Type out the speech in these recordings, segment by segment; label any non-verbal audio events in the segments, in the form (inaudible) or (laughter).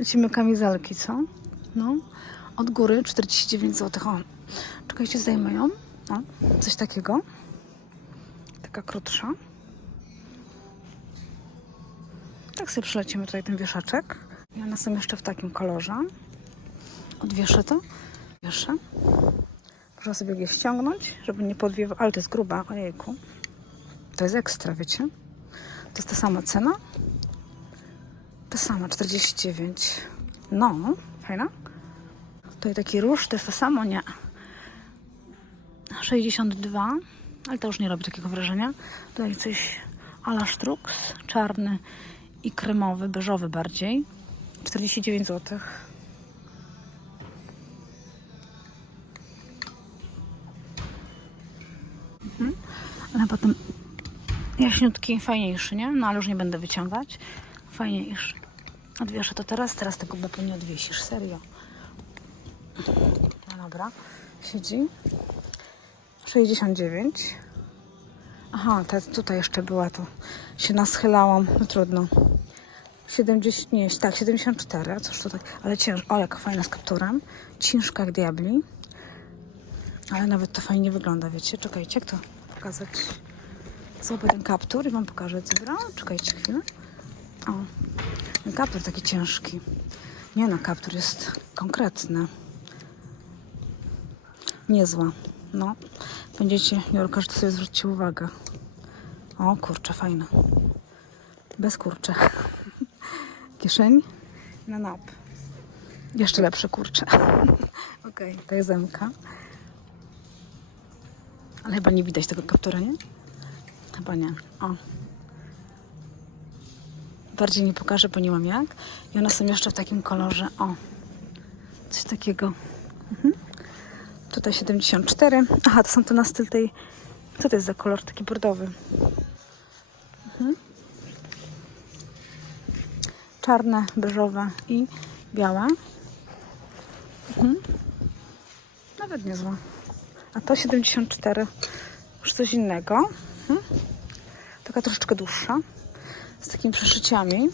Lecimy kamizelki, co? No. Od góry 49 zł. O, czekajcie, zdejmę ją. Coś takiego. Taka krótsza. Tak sobie przylecimy tutaj ten wieszaczek. Ja na są jeszcze w takim kolorze. Odwieszę to. Wieszę. Muszę sobie je ściągnąć, żeby nie podwiewał. Ale to jest gruba, ojejku. To jest ekstra, wiecie? To jest ta sama cena. Ta sama, 49. No, fajna. Tutaj taki róż, to jest to samo, nie. 62, ale to już nie robi takiego wrażenia. Tutaj coś ala sztrux, czarny i kremowy, beżowy bardziej. 49 zł. Mhm. Ale potem jaśniutki, fajniejszy, nie? No ale już nie będę wyciągać. Fajniejszy. Odwieszę to teraz, teraz tego bepu nie odwiesisz, serio. No dobra, siedzi. 69. Aha, ta tutaj jeszcze była, to się naschylałam, no trudno. 70, nie, tak, 74, a cóż tutaj, ale o jaka fajna z kapturem. Ciężka jak diabli. Ale nawet to fajnie wygląda, wiecie, czekajcie, jak to pokazać. Złapię ten kaptur i wam pokażę, dobra? Czekajcie chwilę. O, kaptur taki ciężki. Nie no, kaptur jest konkretny. Niezła. No. Będziecie, Jorka, że to sobie zwróćcie uwagę. O, kurczę, fajne. Bez kurcze. (laughs) Kieszeń na nap. Jeszcze lepsze kurcze. (laughs) Okej, to jest zemka. Ale chyba nie widać tego kaptura, nie? Chyba nie. O. Bardziej nie pokażę, bo nie mam jak. I one są jeszcze w takim kolorze. O. Coś takiego. Mhm. Tutaj 74. Aha, to są to na styl tej... Co to jest za kolor taki bordowy? Mhm. Czarne, beżowe i białe. Mhm. Nawet niezłe. A to 74. Już coś innego. Mhm. Taka troszeczkę dłuższa. Z takimi przeszyciami.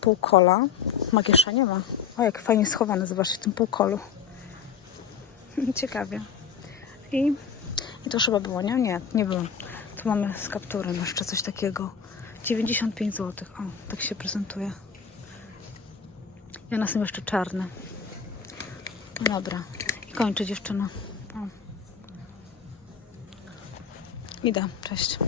Półkola. Magisza nie ma. O, jak fajnie schowane, zobaczcie, w tym półkolu. (laughs) Ciekawie. I, I to chyba było, nie? Nie, nie było. Tu mamy z kapturem jeszcze coś takiego. 95 zł. O, tak się prezentuje. I one są jeszcze czarne. Dobra. I kończę dziewczyna. O. Idę. Cześć.